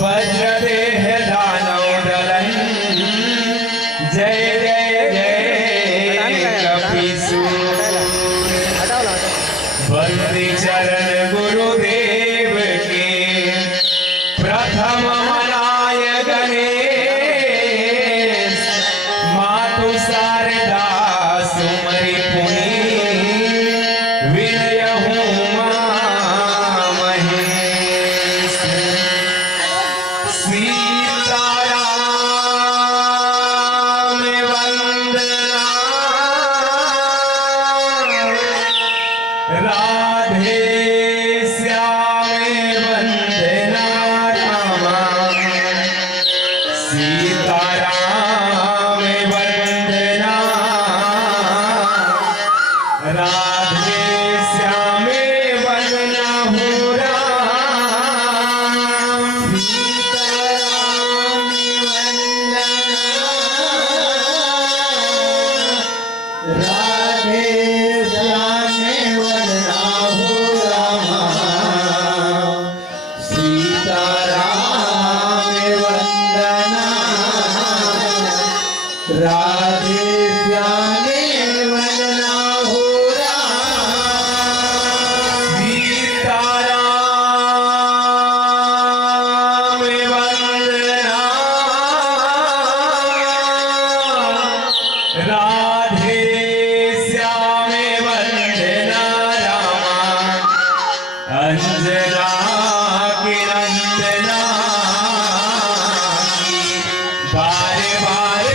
वज्रदेह दानवदलन जय जय जय कपिसूर वंदे चरण गुरुदेव के प्रथम मनाय गणेश मातु शारदा सुमरि पुनि विनयहु महेश सीताराम वंदना राधे श्याम वंदना रामा सीताराम वंदना राधे श्याम वंदना हो राम सीताराम वंदना राधे श्याम वंदना हो रामा सीताराम वंदना राधे श्याम वंदना हो राम सीताराम वंदना राधे श्याम वंदना रामा अंजना की नंदना बारे बारे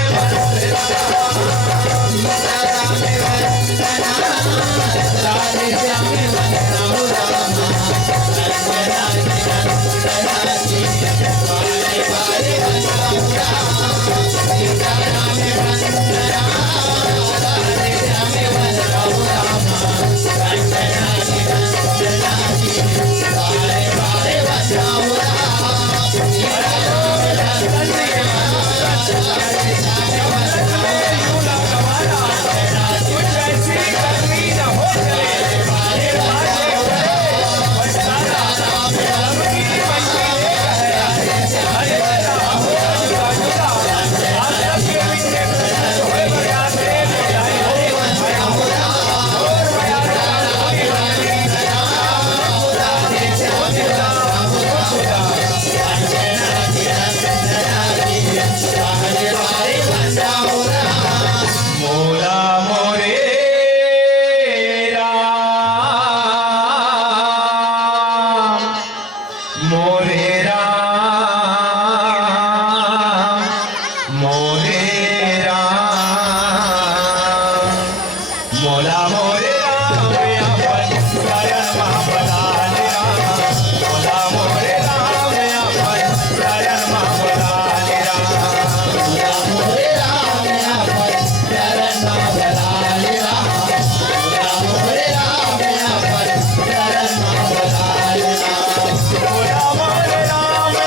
मोला मोरे राम मोरे राम मोरे राम मोला मोरे राम अपन शरण महाबलाल राम मोला मोरे राम अपन शरण महाबलाल राम मोला मोरे राम अपन शरण महाबलाल राम मोला मोरे राम अपन शरण महाबलाल राम मोला मोरे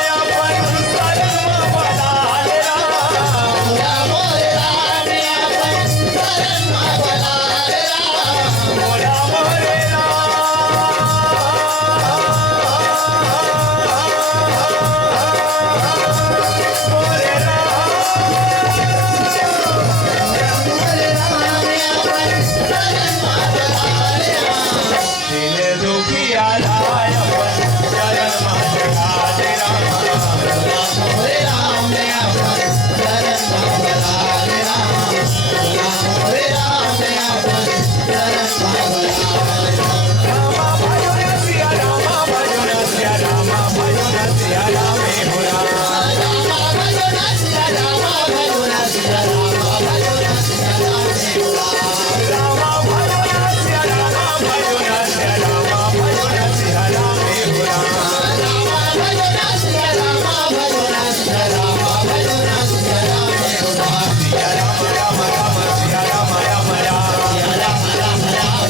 राम अपन शरण महाबलाल राम मोला मोरे राम अपन शरण महाबलाल राम मोला मोरे दिल दुखिया लाय अपन शरण महाबलाल राम मोला मोरे राम अपन शरण महाबलाल राम मोला मोरे राम अपन शरण महाबलाल रामा भजन सिया रामा भजन सिया रामा भजन सिया रामे हो रामा भजन सिया रामा भजन सिया रामा भजन सिया रामे हो रामा भजन सिया रामा भजन सिया रामा भजन सिया रामे हो रामा भजन सिया रामा भजन सिया रामा भजन सिया रामे हो रामा सिया राम राम राम सिया राम राम राम सिया राम राम राम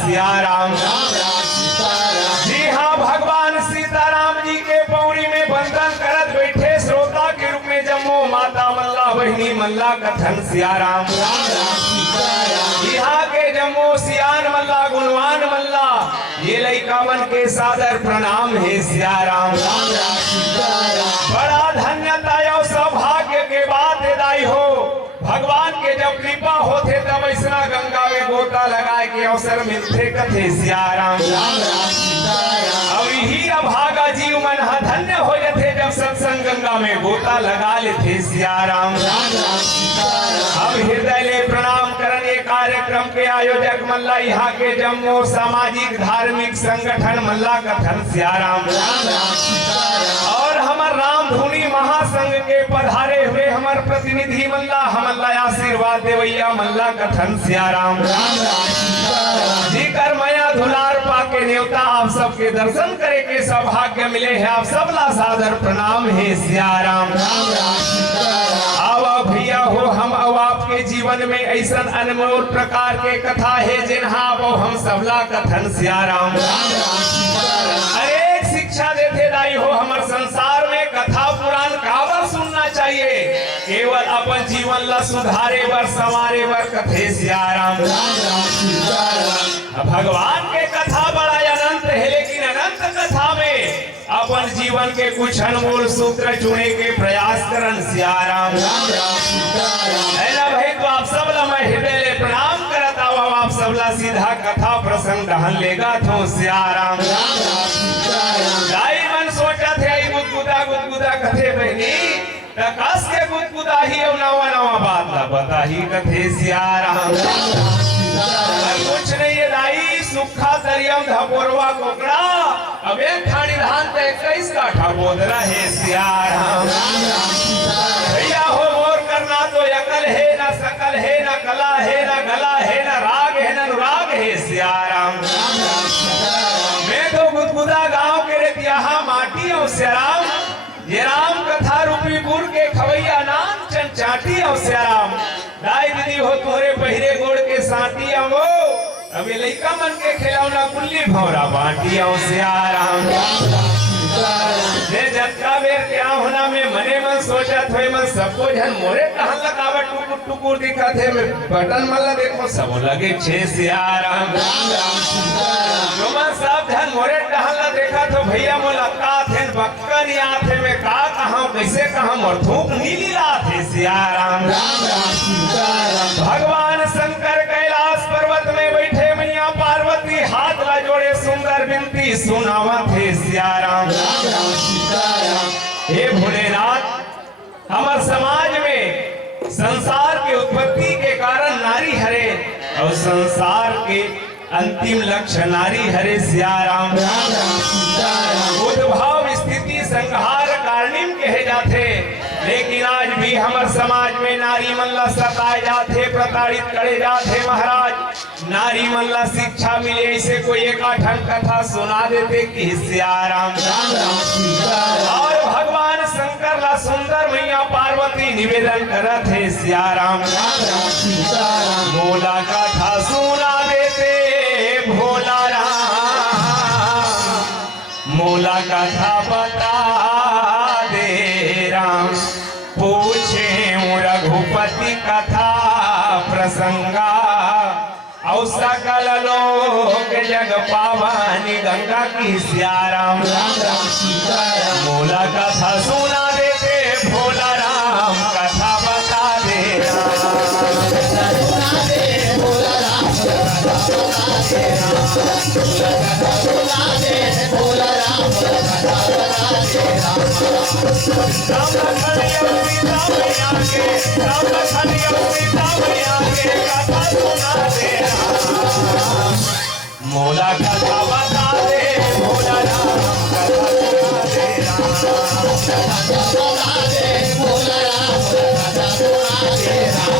सियाराम। जी हाँ, भगवान सीताराम जी के पौड़ी में बंधन करत बैठे श्रोता के रूप में जम्मो माता मल्ला बहिनी मल्ला कथन सियाराम। यहाँ के जम्मो सियान मल्ला गुणवान मल्ला ये लइका मन के सादर प्रणाम है सियाराम। बड़ा धन्यता और सौभाग्य के बात दाई हो, भगवान के जब कृपा होते तब ऐसा गंगा में गोता लगाए के अवसर मिलते कथे सियाराम। अब यही अभागा जीव मन धन्य हो जाते जब सत्संग गंगा में गोता लगा लेते सियाराम। अब हृदय ले प्रणाम करने कार्यक्रम के आयोजक मल्ला यहाँ के जम्मू सामाजिक धार्मिक संगठन मल्ला कथन सियाराम और हमार रामधुनी महासंघ के पधारे हुए हमार प्रतिनिधि मल्ला हमल्ला आशीर्वाद देवैया मल्ला कथन सियाराम जी कर माया धुलार पाके नेवता आप सबके दर्शन करे के सौभाग्य मिले है। आप सबला सादर प्रणाम है सियाराम। अब भैया हो हम अब आपके जीवन में ऐसा अनमोल प्रकार के कथा है जिन्हा वो हम सबला कथन सियाराम। अरे शिक्षा देते दाई हो हमारे संसार में कथा पुराण काबर सुनना चाहिए, केवल अपन जीवन ला सुधारे बर संवारे बर कथे सियाराम। भगवान के कथा बड़ा अनंत है, लेकिन अनंत कथा में अपन जीवन के कुछ अनमोल सूत्र चुने के प्रयास करन सियाराम। है ना भाई, तो आप सब ला मैं हृदय ले प्रणाम करता हूँ। आप सब ला सीधा कथा प्रसंग दहन लेगा तो सियाराम। दाई मन सोचा थे आई गुदगुदा कथे बहनी तकास के गुदगुदा ही अब नवा नवा बात ला बता ही कथे सियाराम। कुछ नहीं है दाई, सुखा दरियम धपोरवा कोकड़ा अब एक खाड़ी धान पे 21 काठा बोदरा है सियाराम। भैया हो मोर करना तो अकल है ना सकल है ना कला है ना गला है ना राग है ना अनुराग है सियाराम। मैं तो गुदगुदा गांव के रे यहाँ माटी और सियाराम, ये राम कथा रूपी गुर के खवैया नाम चन चाटी और सियाराम। दाई दीदी हो तोरे पहिरे गोड़ के साथी वो अबे लइका मन के खिलौना कुल्ली भौरा बाटी और सियाराम। जे जत्ता बेर क्या होना में मने मन सोचत होय मन सबको जन मोरे कहन लगावट टुकुर टुकुर दिखत है में बटन मल्ला देखो सब लगे छे सियाराम। जो मन सब जन मोरे कहन ला देखा तो भैया मोला का थे बक्कन आथे में का कहां कैसे कहां मोर थूक नीली लाथे सियाराम। भगवान शंकर कैलाश पर्वत में बैठे मैया पार्वती हाथ ला जोड़े सुंदर विनती सुनावा थे सियाराम। हे भोलेनाथ, हमारे समाज में संसार के उत्पत्ति के कारण नारी हरे और संसार के अंतिम लक्ष्य नारी हरे सियाराम। उद्भव स्थिति संहार कारणिम कहे जाते, लेकिन आज भी हमारे समाज में नारी नारी मन ला सताए जाते, प्रताड़ित करे जाते महाराज। नारी मन ला शिक्षा मिले ऐसे कोई एक आठन कथा सुना देते कि सियाराम राम राम सीताराम और भगवान शंकर ला सुंदर मैया पार्वती निवेदन करत है सियाराम राम राम सीताराम भोला कथा सुना देते भोला राम, मोला कथा बता दे राम। पूछे रघुपति कथा प्रसंगा और सकल लोक जग पावानी गंगा की सियाराम राम राम सीताराम मोला कथा सुना देते भोला राम, कथा बता दे राम। सुना दे भोला राम कथा बता दे राम सुना दे भोला राम कथा बता दे राम राम लखन सीता मैया के, राम लखन सीता मैया के कथा सुना दे राम। मोला कथा बता दे भोला राम, कथा सुना दे राम। कथा बता दे भोला राम कथा सुना दे राम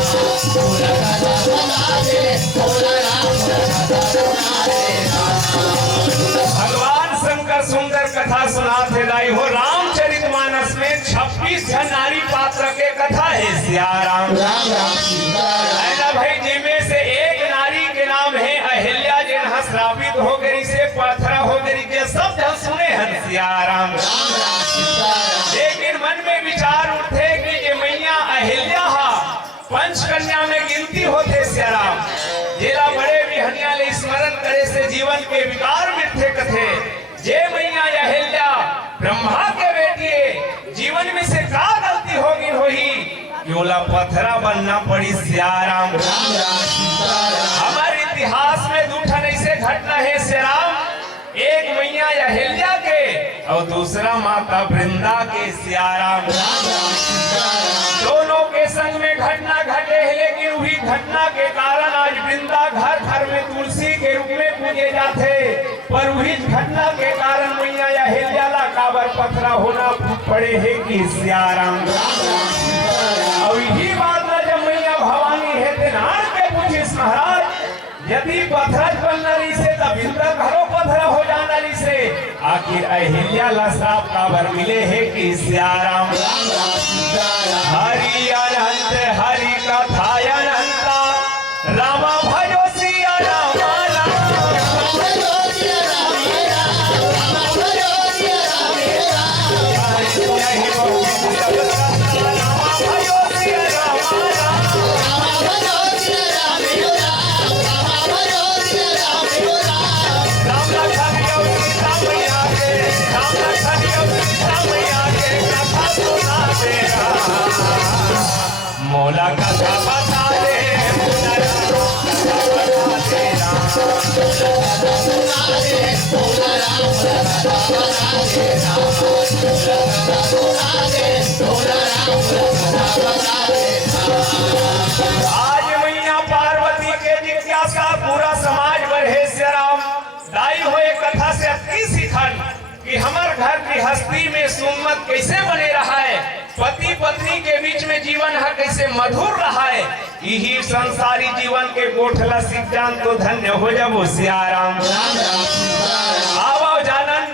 कथा बता दे भोला राम कथा सुना दे राम। भगवान शंकर सुंदर कथा सुनाते दाई हो। रामचरितमानस में 26 जन नारी पात्र के कथा है सियाराम राम राम सीताराम है ना भाई। जिनमें से एक नारी के नाम है अहिल्या, जिन्हा श्रापित हो गई से पत्थर हो गई के सब जन सुने हैं सियाराम। राम राम सीताराम लेकिन मन में विचार उठे कि ये मैया अहिल्या पंचकन्या में गिनती होते सियाराम। जेला बड़े बिहनिया ले स्मरण करे से जीवन के विकार मिथ्ये कथे। जे मैया अहिल्या ब्रह्मा के बेटी जीवन में से का गलती होगी होही योला पत्थरा बनना पड़ी सियाराम। राम राम सीताराम हमारे इतिहास में दूठन ऐसे घटना है सियाराम। एक मैया अहिल्या के और दूसरा माता वृंदा के सियाराम। राम राम सीताराम दोनों के संग में घटना घटे है, लेकिन वही घटना के कारण आज वृंदा घर घर में तुलसी के रूप में पूजे जाते। पर वही घटना के कारण मैया अहिल्या ला काबर पथरा होना पड़े है कि सियाराम। राम राम सीताराम और यही बात ना जब मैया भवानी है तेनार के पूछिस महाराज, यदि पत्थर बनना रही से तब वृंदा घरों पथरा हो जाना रही से आखिर अहिल्या ला श्राप काबर मिले है कि सियाराम। राम राम सीताराम हरि अनंत हरि कथा अनंता, राम भजो सिया राम राम। भजो सिया राम राम राम भजो सिया राम राम यही बहुत सब कथा, राम भजो सिया राम राम। राम भजो सिया राम राम भजो सिया राम राम राम लखन सीता मैया के, राम लखन सीता मैया के कथा सुना दे राम। मोला कथा बता दे भोला राम, कथा बता दे राम। कथा सुना दे भोला राम कथा बता दे राम कथा सुना दे भोला राम कथा बता दे राम। आज मैया पार्वती के जिज्ञासा पूरा समाज बढ़े से राम दाई हुए कथा से अति सीखन कि हमार घर की हस्ती में सुन्नत कैसे बने रहा है, पति पत्नी के बीच में जीवन है कैसे मधुर रहा है। यही संसारी जीवन के गोठला सीख जान तो धन्य हो जाओ सियाराम। राम राम सीताराम आओ जानन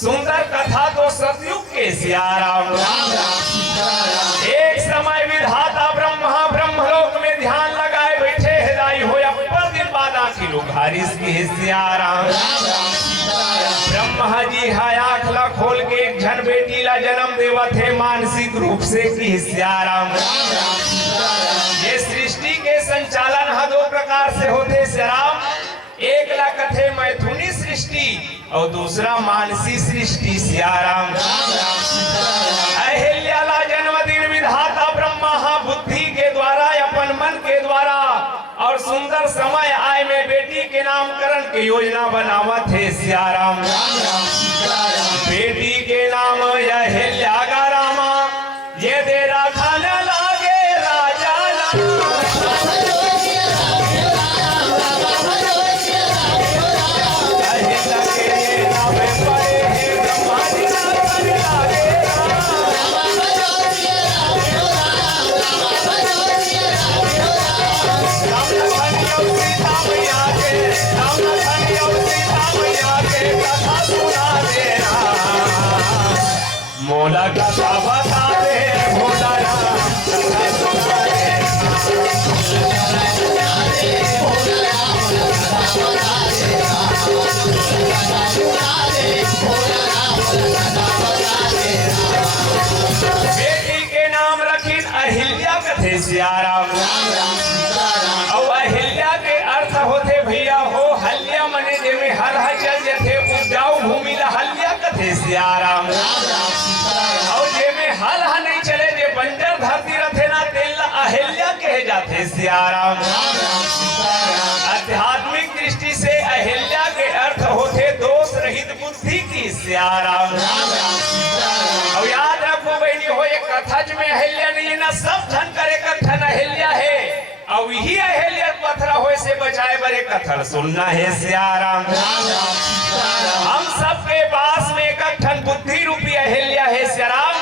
सुंदर कथा तो सतयुग के सियाराम। राम राम सीताराम एक समय विधाता ब्रह्मा ब्रह्मलोक में ध्यान लगाए बैठे हिदाई हो पर दिन बाद आखिर लोग हारिस की सियाराम। राम राम सीताराम ब्रह्मा जी आँख ला खोल के एक जन बेटी ला जन्म देवा थे मानसिक रूप से की सियाराम। राम राम सीताराम ये सृष्टि के संचालन हा दो प्रकार से होते सियाराम। एक ला कथे मैथुनी सृष्टि और दूसरा मानसी सृष्टि सियाराम। राम राम सीताराम अहिल्या ला जन्मदिन विधाता ब्रह्मा बुद्धि के द्वारा अपन मन के द्वारा और सुंदर समय आय में बेटी के नामकरण की योजना बनावा थे सियाराम। राम राम सीताराम बेटी के नाम अहिल्या का रामा, ये दे रखा न लागे राजा राम। भजो सिया राम राम भजो सिया राम अहिल्या के नाम पड़े हैं ब्रह्मा जी नाम लागे राम। राम भजो सिया राम राम भजो बोला कथा बता दे भोला राम कथा सुना दे बेटी के नाम रखी अहिल्या कथे सियाराम और अहिल्या के अर्थ होते भैया हो हल्या मने जेमे हर चल जथे उपजाऊ भूमि ला हल्या कथे सियाराम और जेमे हल नहीं चले जे बंजर धरती रथे ना तेल ला अहिल्या कहे जाते सियाराम। आध्यात्मिक दृष्टि से अहिल्या के अर्थ होते दोष रहित बुद्धि की सियाराम। और याद रखो बहनी हो एक कथच में अहिल्या नहीं है ना सब धन करे कथन अहिल्या है और यही अहिल्या पथरा होए से बचाए बरे कथन सुनना है सियाराम। हम सबके पास में एक ठन बुद्धि रूपी अहिल्या है सियाराम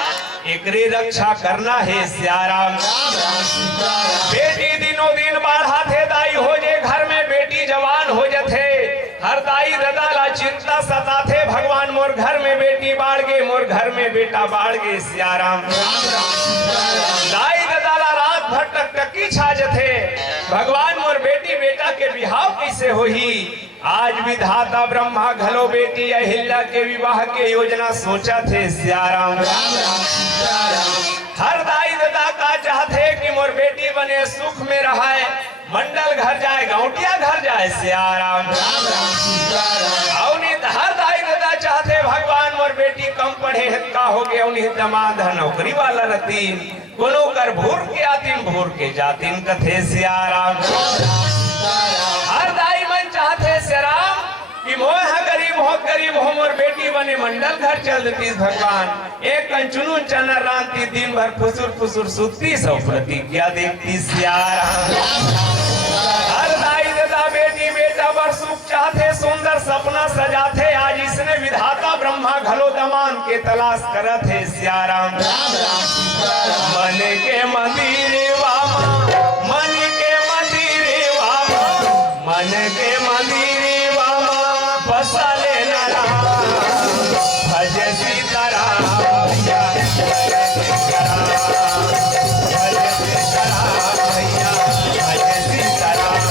एकरे रक्षा करना है सियाराम। बेटी दिनों दिन बढ़ा थे दाई हो जे घर में बेटी जवान हो जथे हर दाई दादा ला चिंता सताथे भगवान मोर घर में बेटी बाढ़ गए मोर घर में बेटा बाढ़ गए सियाराम। दाई दादा ला रात भर टकटकी छा जथे भगवान मोर बेटी बेटा के बिहाव कैसे होही। आज विधाता ब्रह्मा घलो बेटी अहिल्या के विवाह के योजना सोचा थे सियाराम। हर दाई दादा का चाहते कि मोर बेटी बने सुख में रहे मंडल घर जाए गाउटिया घर जाए सियाराम। हर दाई दादा चाहते भगवान मोर बेटी कम पढ़े का हो गया उन्हीं दमाद नौकरी वाला रती कोनो कर भूर के आतीन भूर के जातीन कथे सियाराम। हर दाई मन चाहते सियाराम कि मोह गरीब हो मोर बेटी बने मंडल घर चल देती भगवान एक कंचुनु चनर रांती दिन भर फुसुर सुतती सौ प्रतिज्ञा देखती सियाराम। हर दाई दादा बेटी बेटा बर सुख चाहते सुंदर सपना सजाते आज इसने विधाता ब्रह्मा घलो दमान के तलाश करत है सियाराम। मन के मंदिर वामा मन के मंदिर वामा मन के मंदिर वामा बसा लेना भज सीताराम भैया भज सीताराम भैया भज सीताराम।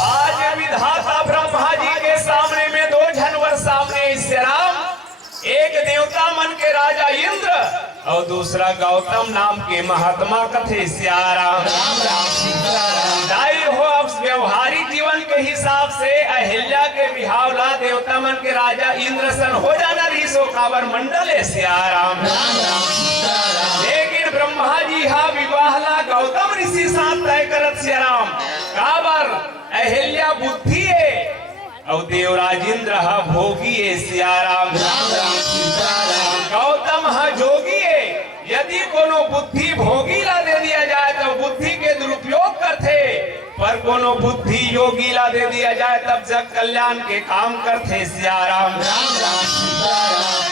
आज विधाता ब्रह्मा जी के सामने में दो जानवर सामने सियाराम एक देवता मन के राजा इंद्र और दूसरा गौतम नाम के महात्मा कथे सियाराम। दाई हो अब व्यवहारिक जीवन के हिसाब से अहिल्या के बिहावला देवता मन के राजा इंद्र सन हो जाना रीसो कावर मंडल है सियाराम। लेकिन ब्रह्मा जी हा विवाहला गौतम ऋषि साथ तय करत सियाराम काबर अहिल्या बुद्धि है और देवराज इंद्र हा भोगी है सियाराम। गौतम हा जोगी है यदि कोनो बुद्धि भोगी ला दे दिया जाए तो बुद्धि के दुरुपयोग करते पर कोनो बुद्धि योगी ला दे दिया जाए तब जग कल्याण के काम करते सियाराम।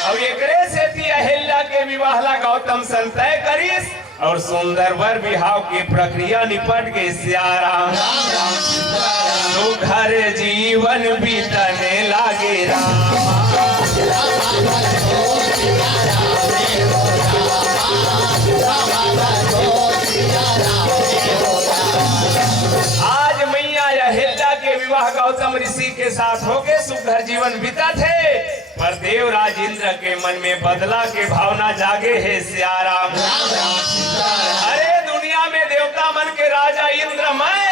और एकरे से थी अहिल्या के विवाहला गौतम संतय करीस और सुंदर वर विवाह की प्रक्रिया निपट गई सियाराम। तो घर जीवन बीतने लागे राम आज मैया अहिल्या के विवाह गौतम ऋषि के साथ हो गए सुखर जीवन बीता थे पर देवराज इंद्र के मन में बदला के भावना जागे है सियाराम। अरे दुनिया में देवता मन के राजा इंद्र मैं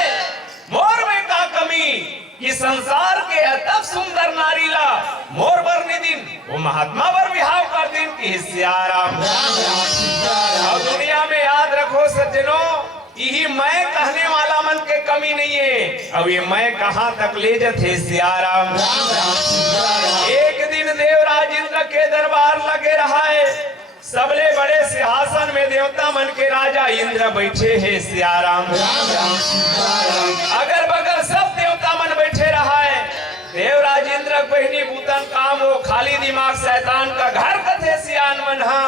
मोर में का कमी कि संसार के अतब सुंदर नारीला मोर बर निदिन वो महात्मा बर विहाव कर दिन की सियाराम। और दुनिया में याद रखो सज्जनों यही मैं कहने वाला मन के कमी नहीं है अब ये मैं कहां तक ले जाते सियाराम। एक दिन देवराज इंद्र के दरबार लगे रहा है सबले बड़े सिंहासन में देवता मन के राजा इंद्र बैठे हैं सियाराम। अगर बगल सब देवता मन बैठे रहा है देवराज इंद्र बहनी भूतन काम हो खाली दिमाग शैतान का घर कथे सियान मनहा।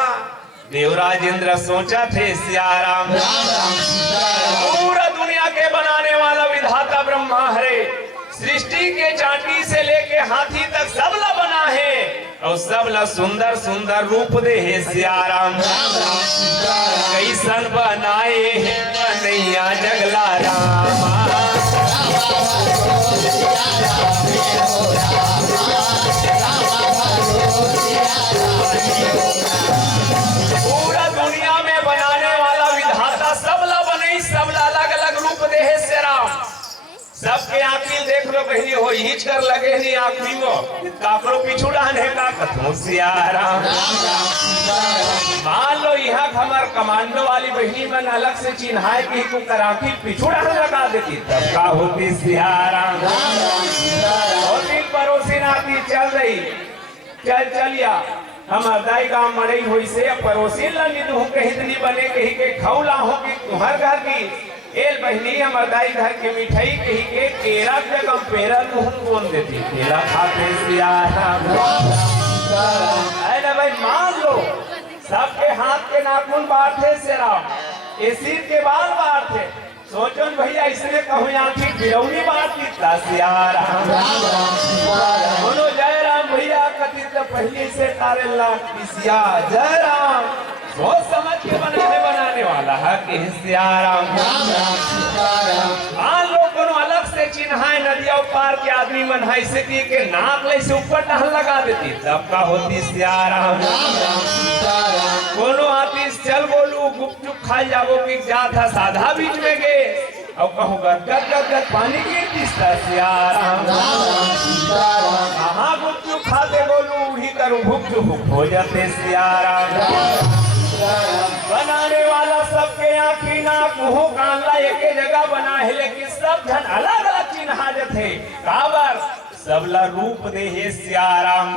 देवराज इंद्र सोचा थे सियाराम पूरा दुनिया के बनाने वाला विधाता ब्रह्मा हरे सृष्टि के चांटी से लेके हाथी तक सबला बना है और सबला सुंदर सुंदर रूप दे है सियाराम। कैसन बनाए है बनैया जगला रामा। पूरा दुनिया में बनाने वाला विधाता सबला बने सबला अलग अलग रूप दे है सियाराम। सबके आखिर देख लो बहनी हो हिच कर लगे नहीं आखिरी वो काकरो पिछुड़ान है का कथो सियाराम। मान लो यहाँ हमार कमांडो वाली बहनी मन अलग से चिन्हाए की को कराखी पिछुड़ान लगा देती तब का होती सियाराम। होती पड़ोसी नाती चल रही चल चलिया हम अदाई गांव मरई हुई से पड़ोसी लगी तू कहीं इतनी बने कहीं के खौला हो कि तुम्हार घर की एल बहनी हम अदाई घर के मिठाई कहीं के केरा के कम पेरा मुंह कौन देती केला खाते सियाराम। अरे भाई मान लो सबके हाथ के नाखून बाहर थे सियाराम ये सिर के बाल बाहर थे सोचो भैया इसने कहूँ आखिर बिरौनी बात की सियाराम। बोलो जय राम भैया कथित पहले से तारे लाख सिया जय राम सोच समझ के बनाने वाला है कि सियाराम। मान लो कोनो अलग से चिन्हाए नदिया पार के आदमी मन है इसे के नाक ले से ऊपर टहल लगा देती तब का होती सियाराम। कोनो आती चल बोलू गुपचुप खा जाओ कि जा था साधा बीच में गए और कहूँ गद पानी गिरती सियाराम। हाँ गुपचुप खाते बोलू ही करूँ भुक चुप हो जाते सियाराम। बनाने वाला सबके आँखी नाक मुँह कान ला एक जगह बना है लेकिन सब जन अलग अलग चिन्हा थे काबर सबला रूप दे है सियाराम।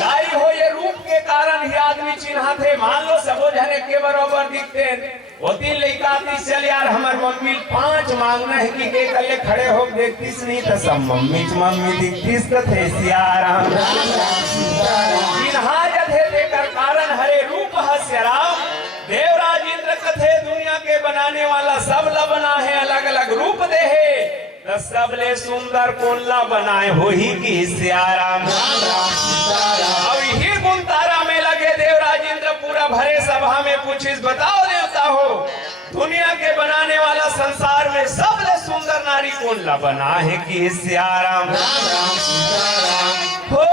गाई हो ये रूप के कारण ही आदमी चिन्हा थे मान लो सबो जने के बराबर दिखते वो तीन लड़का चल यार हमार मम्मी 5 मांगना है कि के कले खड़े हो देखतीस नहीं तो सब मम्मी दिखतीस तो थे सियाराम। चिन्हा जथे देकर कारण हरे रूप है सियाराम। देवराज इंद्र कथे दुनिया के बनाने वाला सबला बना है अलग अलग रूप दे है तो सबले सुंदर कोनला बनाए हो ही की सियाराम। अब ही गुण तारा में लगे देवराज इंद्र पूरा भरे सभा में पूछिस बताओ देवता हो दुनिया के बनाने वाला संसार में सबले सुंदर नारी कोनला बना है की सियाराम। हो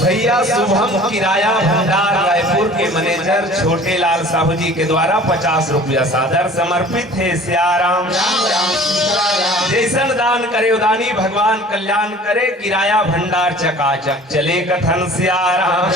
भैया शुभम किराया भंडार रायपुर के मैनेजर छोटे लाल साहू जी के द्वारा 50 रुपया सादर समर्पित है सियाराम। जैसन दान करे उदानी भगवान कल्याण करे किराया भंडार चकाचक चले कथन सियाराम।